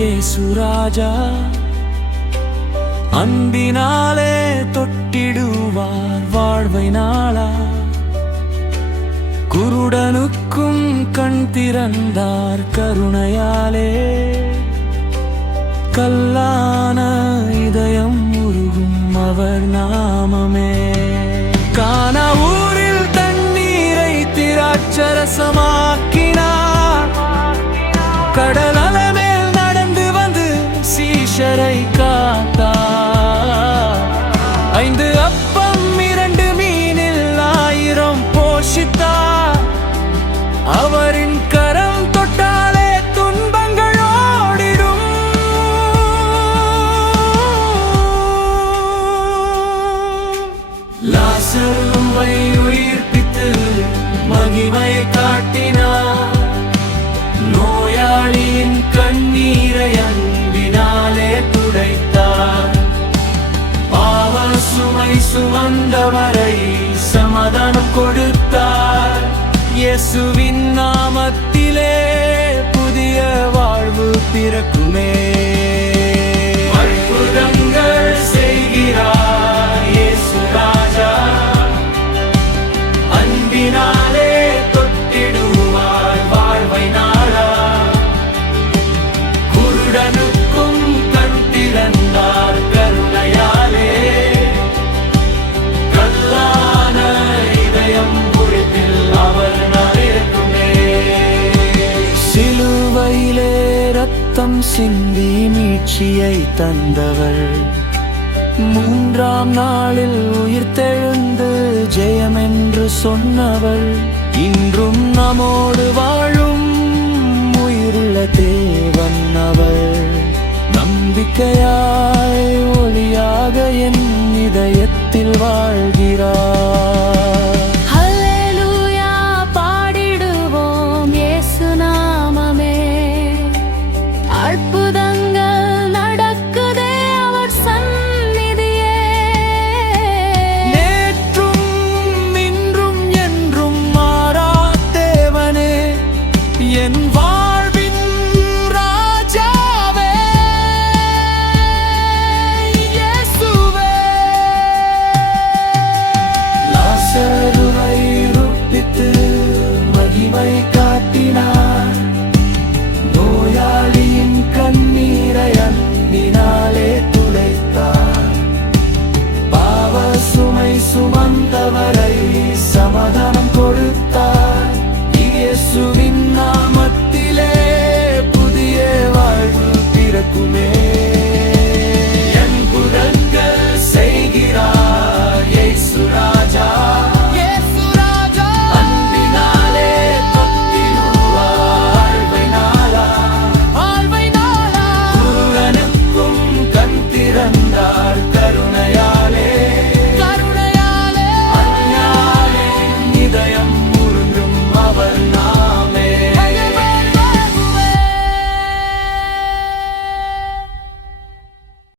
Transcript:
இயேசு ராஜா அன்பினாலே தொட்டிடுவார் வாழ்வை நாளா. குருடனுக்கும் கண் திறந்தார் கருணையாலே. கல்லான இதயம் உருகும் அவர் நாமமே. கானா ஊரில் தண்ணீரை திராட்சரசமாக்கினார். கடல் அலை மேல் நடந்து வந்து சீஷரை காத்தார். 5 அப்பம் 2 மீனில் 1000 போஷித்தார். அவரின் கரம் தொட்டாலே துன்பங்கள் ஓடிடும். லாசருவை உயிர்ப்பித்து மகிமையை காட்டினார். நோயாளியின் கண்ணீரை அன்பினாலே துடைத்தார். பாவ சுமை சுமந்தவரை சமாதானம் கொடுத்தார். இயேசுவின் நாமத்திலே புதிய வாழ்வு பிறக்குமே. அற்புதங்கள் செய்கிறார் இயேசு ராஜா. அன்பினாலே தொட்டிடுவார் வாழ்வை நாளா. குருடனுக்கும் கண் திறந்தார் கருணையாலே. கல்லான இதயம் உழைப்பில் அவர் நிறைக்குமே. சிலுவையிலே ரத்தம் சிந்தி மீட்சியை தந்தவர். 3ஆம் நாளில் உயிர்த்தெழுந்து ஜெயம் என்று சொன்னவர். இன்றும் நம்மோடு வாழும் உயிருள்ள தேவன் அவர். நம்பிக்கையாய் ஒளியாக என் இதயத்தில் வாழ்கிறார்.